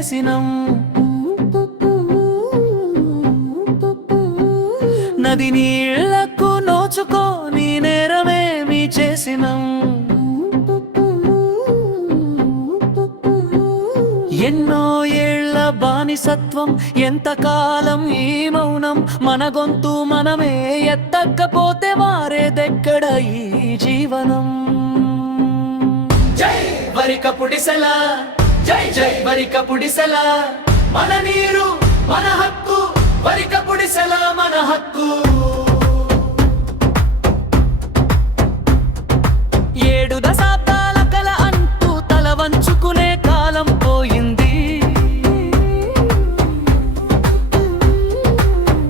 చేసినం. నది నీళ్లకు నోచుకొని నేరమేమి చేసినం. ఎన్నో ఏళ్ల బానిసత్వం, ఎంతకాలం ఈ మౌనం? మన గొంతు మనమే ఎత్తకపోతే మారేదెక్కడ ఈ జీవనం? జై వరికపుడిసెల, జై జై వరికపుడిసెల, మన నీరు మన హక్కు, వరికపుడిసెల మన హక్కు. 7 దశాబ్దాల కల అంటూ తల వంచుకునే కాలం పోయింది.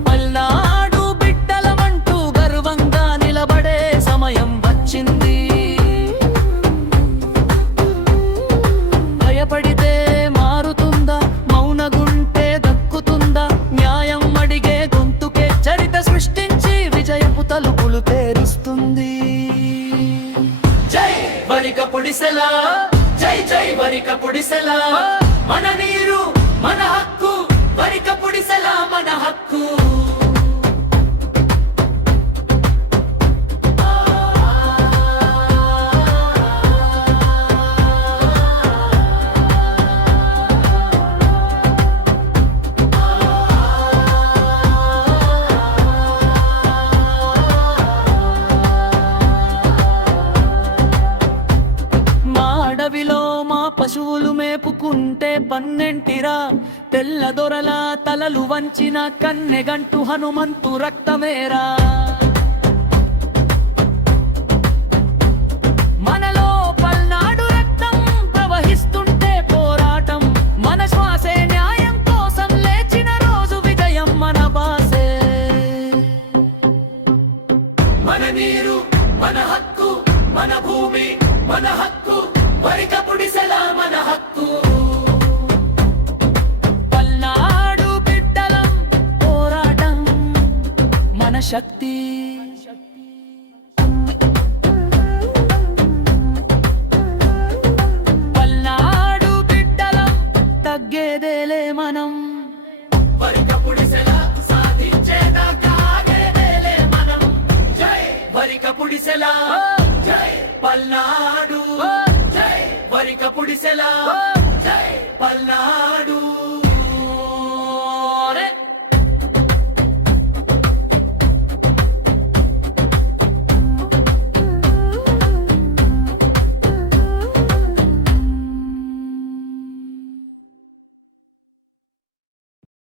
పల్నాడు బిడ్డలమంటూ గర్వంగా నిలబడే సమయం వచ్చింది. భయపడితే మారుతుందా? మౌనగుంటే దక్కుతుందా? న్యాయం అడిగే గొంతుకే చరిత సృష్టించి విజయపు తలుపులు తెరుస్తుంది. జై వరికపుడిసెల, జై జై వరికపుడిసెల, మన నీరు మన హక్కు, వరికపుడిసెల మన హక్కు. పశువులు మేపుకుంటే పన్నెంటిరా, తెల్ల దొరల తలలు వంచిన కన్నెగంటు హనుమంతు రక్తమేరా. మనలో పల్నాడు రక్తం ప్రవహిస్తుంటే పోరాటం, మన శ్వాసే న్యాయం కోసం లేచిన రోజు విజయం మన బాసే. మన నీరు మన హక్కు, మన భూమి మన హక్కు, వరికపుడిసెల మన హక్కు. పల్నాడు బిడ్డలం పోరాటం మన శక్తి. పల్నాడు బిడ్డలం తగ్గేదేలే మనం. వరికపుడిసెల సాధించేదాకా ఆగేదేలే మనం. జై వరికపుడిసెల, జై పల్నాడు, వరికపుడిసెల, జై పల్నాడు.